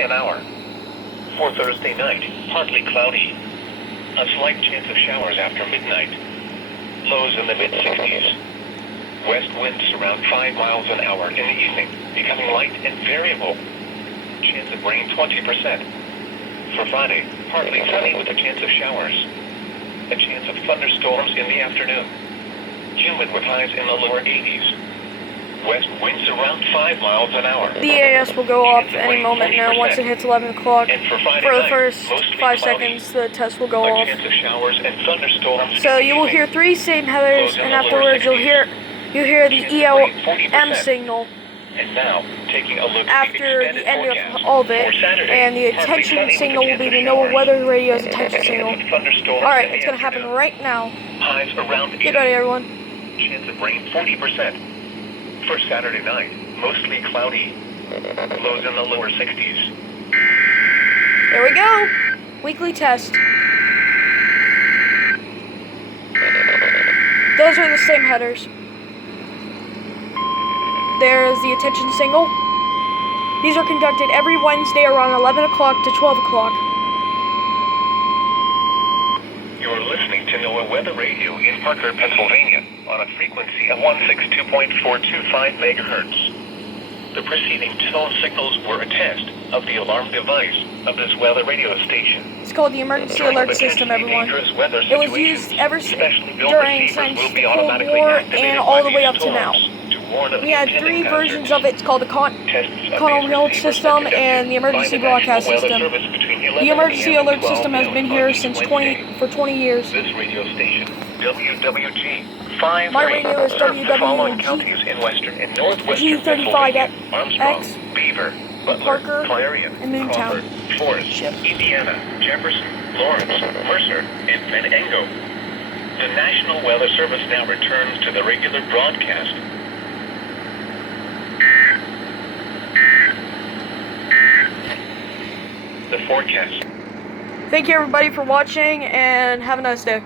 an hour. For Thursday night, partly cloudy. A slight chance of showers after midnight. Lows in the mid-60s. West winds around 5 miles an hour in the evening, becoming light and variable. Chance of rain 20%. For Friday, partly sunny with a chance of showers. A chance of thunderstorms in the afternoon. Humid with highs in the lower 80s. West winds around 5 miles an hour. The EAS will go off any moment now once it hits 11 o'clock. For the first 5 seconds, the test will go off. So you will hear 3 same headers, and afterwards you'll hear the ELM signal. And now, taking a look after the end of all of it, and the attention signal will be the NOAA Weather Radio's attention signal. Alright, it's going to happen right now. Highs around Get ready, everyone. Chance of rain 40%. For Saturday night, mostly cloudy. Lows in the lower 60s. There we go. Weekly test. Those are the same headers. There's the attention signal. These are conducted every Wednesday around 11 o'clock to 12 o'clock. You're listening to NOAA Weather Radio in Parker, Pennsylvania, on a frequency of 162.425 megahertz. The preceding tone signals were a test of the alarm device of this weather radio station. It's called the emergency alert system, everyone. It was used ever during since the Cold War and all the way up to now. We had 3 versions of it. It's called the Continental Alert System and the Emergency Broadcast System. The Emergency Alert System has been here since 20 years. This radio station, WWG 5. My radio is following counties in western and northwestern Pennsylvania: Armstrong, Beaver, Butler, Parker, Clarion, and Moontown. Crawford, Forest, Indiana, Jefferson, Lawrence, Mercer, and Venango. The National Weather Service now returns to the regular broadcast. The forecast. Thank you, everybody, for watching, and have a nice day.